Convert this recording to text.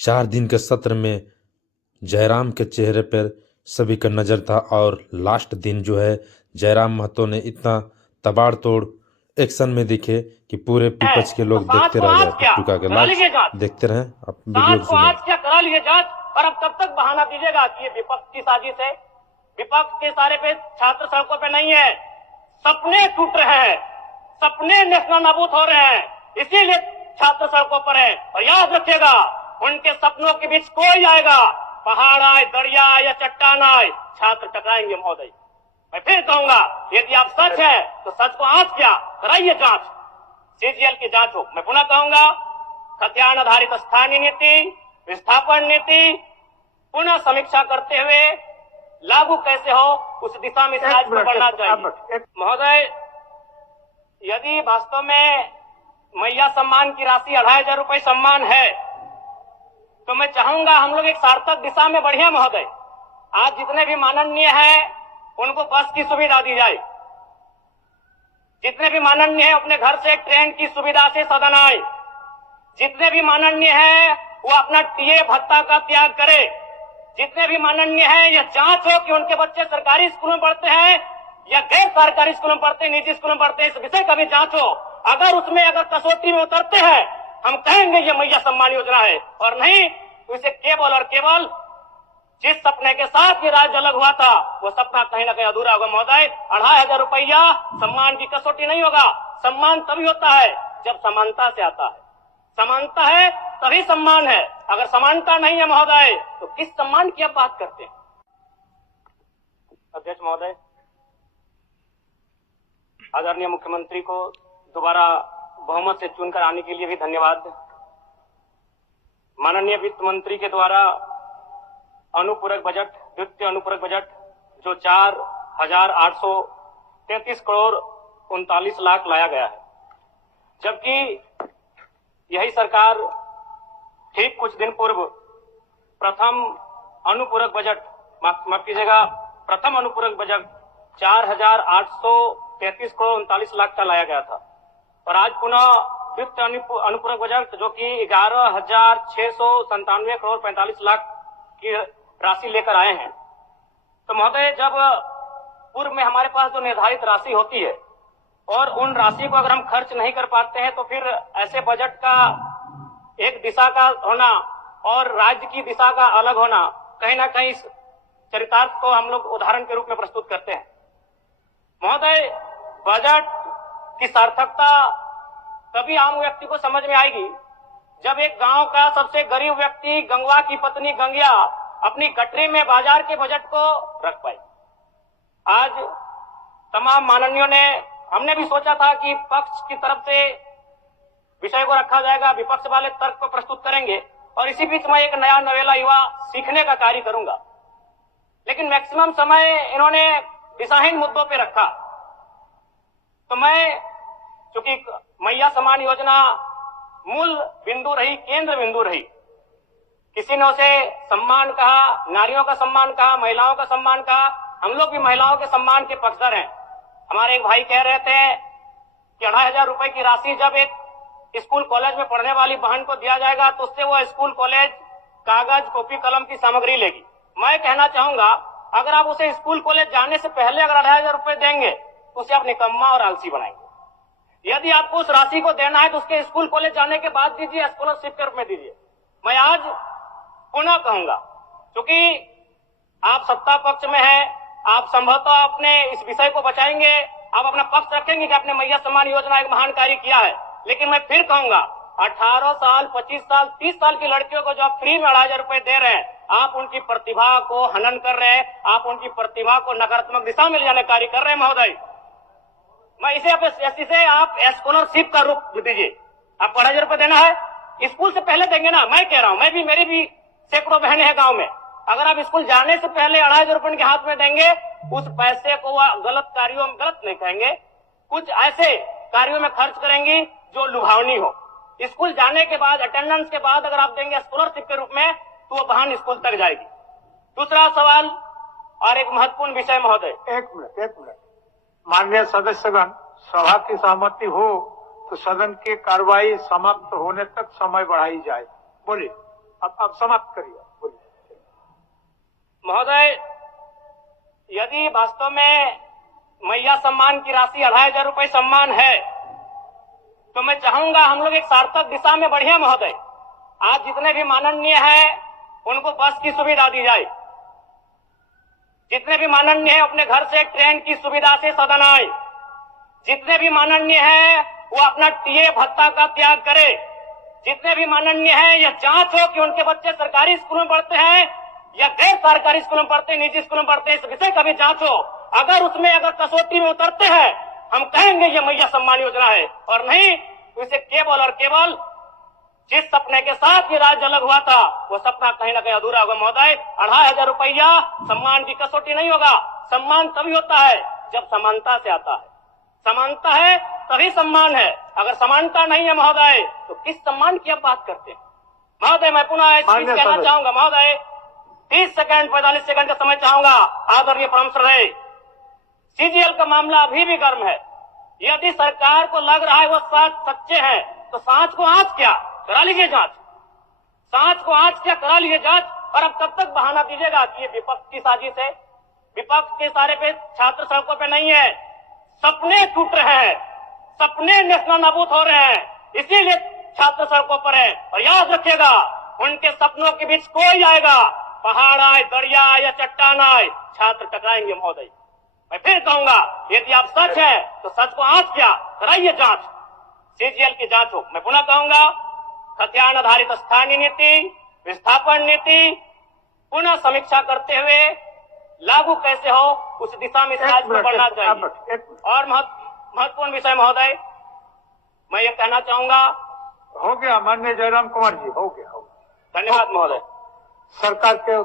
4 दिन के सत्र में जयराम के चेहरे पर सभी का नज़र था और लास्ट दिन जो है जयराम महतो ने इतना तबाड़तोड़ एक्शन में दिखे कि पूरे विपक्ष के लोग देखते रह गए। टुका के लाइव देखते रहें, आप वीडियो को सुनिए। क्या करा लिए जांच, और अब कब तक बहाना दीजिएगा कि ये विपक्ष की साजिश है? विपक्ष के सारे पे छात्र सड़कों पे नहीं है, सपने टूट रहे हैं, सपने नेशनल नाबूद हो रहे हैं, इसीलिए छात्र सड़कों पर है। और याद रखिएगा, उनके सपनों के बीच कोई आएगा, पहाड़ आए, दरिया आए या चट्टान आए, छात्र टकराएंगे महोदय। मैं फिर कहूंगा, यदि आप सच है तो सच को आंच क्या कराइए जांच, सीजीएल की जांच हो। मैं पुनः कहूंगा, खतियान आधारित स्थानीय नीति, विस्थापन नीति पुनः समीक्षा करते हुए लागू कैसे हो, उस दिशा में राज्य को बढ़ना चाहिए। महोदय, यदि वास्तव में मैया सम्मान की राशि 2500 रुपए सम्मान है, तो मैं चाहूंगा हम लोग एक सार्थक दिशा में बढ़िया महोदय। आज जितने भी माननीय हैं उनको बस की सुविधा दी जाए, जितने भी माननीय हैं अपने घर से ट्रेन की सुविधा से सदन आए, जितने भी माननीय हैं वो अपना टीए भत्ता का त्याग करे, जितने भी माननीय हैं यह जांच हो कि उनके बच्चे सरकारी स्कूलों में पढ़ते हैं या गैर सरकारी स्कूलों में पढ़ते हैं, निजी स्कूलों में पढ़ते हैं, इस विषय का भी जांच हो। अगर उसमें अगर कसौटी में उतरते हैं, हम कहेंगे ये मैया सम्मान योजना है, और नहीं तो इसे केवल और केवल जिस सपने के साथ ये राज्य अलग हुआ था वो सपना कहीं ना कहीं अधूरा होगा महोदय। 2500 रुपया सम्मान की कसौटी नहीं होगा। सम्मान तभी होता है जब समानता से आता है, समानता है तभी सम्मान है। अगर समानता नहीं है महोदय तो किस सम्मान की आप बात करते हैं? अध्यक्ष महोदय, आदरणीय मुख्यमंत्री को दोबारा बहुमत से चुनकर आने के लिए भी धन्यवाद। माननीय वित्त मंत्री के द्वारा अनुपूरक बजट, द्वितीय अनुपूरक बजट जो 4,833 करोड़ 39 लाख लाया गया है, जबकि यही सरकार ठीक कुछ दिन पूर्व प्रथम अनुपूरक बजट, माफ कीजिएगा, प्रथम अनुपूरक बजट 4,833 करोड़ 39 लाख का लाया गया था, और आज पुनः द्वितीय अनुपूरक बजट जो कि 11,697 करोड़ 45 लाख की राशि लेकर आए हैं। तो महोदय, जब पूर्व में हमारे पास जो निर्धारित राशि होती है और उन राशि को अगर हम खर्च नहीं कर पाते हैं तो फिर ऐसे बजट का एक दिशा का होना और राज्य की दिशा का अलग होना, कहीं ना कहीं इस चरितार्थ को हम लोग उदाहरण के रूप में प्रस्तुत करते हैं। महोदय, बजट की सार्थकता तभी आम व्यक्ति को समझ में आएगी जब एक गांव का सबसे गरीब व्यक्ति, गंगवा की पत्नी गंगिया, अपनी गठरी में बाजार के बजट को रख पाई। आज तमाम माननीयों ने, हमने भी सोचा था कि पक्ष की तरफ से विषय को रखा जाएगा, विपक्ष वाले तर्क को प्रस्तुत करेंगे, और इसी बीच मैं एक नया नवेला युवा सीखने का कार्य करूंगा। लेकिन मैक्सिमम समय इन्होंने दिशाहीन मुद्दों पे रखा। तो मैं, चूंकि मैया सम्मान योजना मूल बिंदु रही, केंद्र बिंदु रही, किसी ने उसे सम्मान कहा, नारियों का सम्मान कहा, महिलाओं का सम्मान कहा, हम लोग भी महिलाओं के सम्मान के पक्षधर हैं। हमारे एक भाई कह रहे थे कि 2500 रुपए की राशि जब एक स्कूल कॉलेज में पढ़ने वाली बहन को दिया जाएगा तो उससे वो स्कूल कॉलेज कागज, कॉपी, कलम की सामग्री लेगी। मैं कहना चाहूंगा, अगर आप उसे स्कूल कॉलेज जाने से पहले अगर 2500 रुपए देंगे तो उसे आप निकम्मा और आलसी बनाएंगे। यदि आपको उस राशि को देना है तो उसके स्कूल कॉलेज जाने के बाद दीजिए, स्कॉलरशिप के रूप में दीजिए। मैं आज पुनः कहूंगा, क्योंकि आप सत्ता पक्ष में हैं, आप संभवतः अपने इस विषय को बचाएंगे, आप अपना पक्ष रखेंगे कि आपने मैया सम्मान योजना एक महान कार्य किया है। लेकिन मैं फिर कहूंगा, 18 साल, 25 साल, 30 साल की लड़कियों को जो आप फ्री में 2500 रुपए दे रहे हैं, आप उनकी प्रतिभा को हनन कर रहे हैं, आप उनकी प्रतिभा को नकारात्मक दिशा में ले जाने कार्य कर रहे हैं महोदय। मैं इसे आप स्कॉलरशिप का रूप दीजिए। आपको 2500 रुपए देना है, स्कूल से पहले देंगे ना। मैं कह रहा हूं, मैं भी, मेरी भी सैकड़ों बहनें हैं गांव में, अगर आप स्कूल जाने से पहले 2500 रुपए के हाथ में देंगे, उस पैसे को वह गलत कार्यों में, गलत नहीं कहेंगे, कुछ ऐसे कार्यों में खर्च करेंगी जो लुभावनी हो। स्कूल जाने के बाद, अटेंडेंस के बाद अगर आप देंगे स्कॉलरशिप के रूप में तो वो बहन स्कूल तक जाएगी। दूसरा सवाल और एक महत्वपूर्ण विषय महोदय। एक मिनट माननीय सदस्यगण, सभा की सहमति हो तो सदन की कार्रवाई समाप्त होने तक समय बढ़ाई जाए। बोलिए। अब समाप्त करिए, बोलिए। महोदय, यदि वास्तव में मैया सम्मान की राशि 2,500 रुपए सम्मान है, तो मैं चाहूंगा हम लोग एक सार्थक दिशा में बढ़िया महोदय। आज जितने भी माननीय हैं उनको बस की सुविधा दी जाए, जितने भी माननीय हैं अपने घर से ट्रेन की सुविधा से सदन आए, जितने भी माननीय हैं वो अपना टीए भत्ता का त्याग करे, जितने भी माननीय हैं यह जांच हो कि उनके बच्चे सरकारी स्कूलों में पढ़ते हैं या गैर सरकारी स्कूलों में पढ़ते हैं, निजी स्कूलों में पढ़ते हैं, इस विषय का भी जांच हो। अगर उसमें अगर कसौटी में उतरते हैं, हम कहेंगे ये मैया सम्मान योजना है, और नहीं तो इसे केवल और केवल जिस सपने के साथ ये राज्य अलग हुआ था वो सपना कहीं ना कहीं अधूरा होगा महोदय। 2,500 रुपया सम्मान की कसौटी नहीं होगा। सम्मान तभी होता है जब समानता से आता है, समानता है तभी सम्मान है। अगर समानता नहीं है महोदय तो किस सम्मान की आप बात करते हैं महोदय? मैं पुनः एक चीज कहना चाहूंगा महोदय, 30 सेकंड 45 सेकंड का समय चाहूंगा। आदरणीय परम श्रद्धेय, सीजीएल का मामला अभी भी गर्म है। यदि सरकार को लग रहा है वो सच्चे हैं तो सांच को आंच क्या करा लीजिए जांच, सांच को आंच क्या करा लीजिए जांच। और अब कब तक बहाना दीजिएगा कि ये विपक्ष की साजिश है? विपक्ष के सारे पे छात्र सड़कों पे नहीं है, सपने टूट रहे हैं, सपने नेशनल नाबूद हो रहे हैं, इसीलिए छात्र सड़कों पर है। और याद रखिएगा, उनके सपनों के बीच कोई आएगा, पहाड़ आए, दरिया आए या चट्टान आए, छात्र टकराएंगे महोदय। मैं फिर कहूंगा, यदि आप सच है तो सच को आंच क्या कराइए जांच, सीजीएल की जांच हो। मैं पुनः कहूंगा, खतियान आधारित स्थानीय नीति, विस्थापन नीति पुनः समीक्षा करते हुए लागू कैसे हो उस दिशा में राज्य को बढ़ना चाहिए। और महत्वपूर्ण विषय महोदय, मैं ये कहना चाहूंगा, हो गया माननीय जयराम कुमार जी, हो गया। धन्यवाद महोदय। सरकार के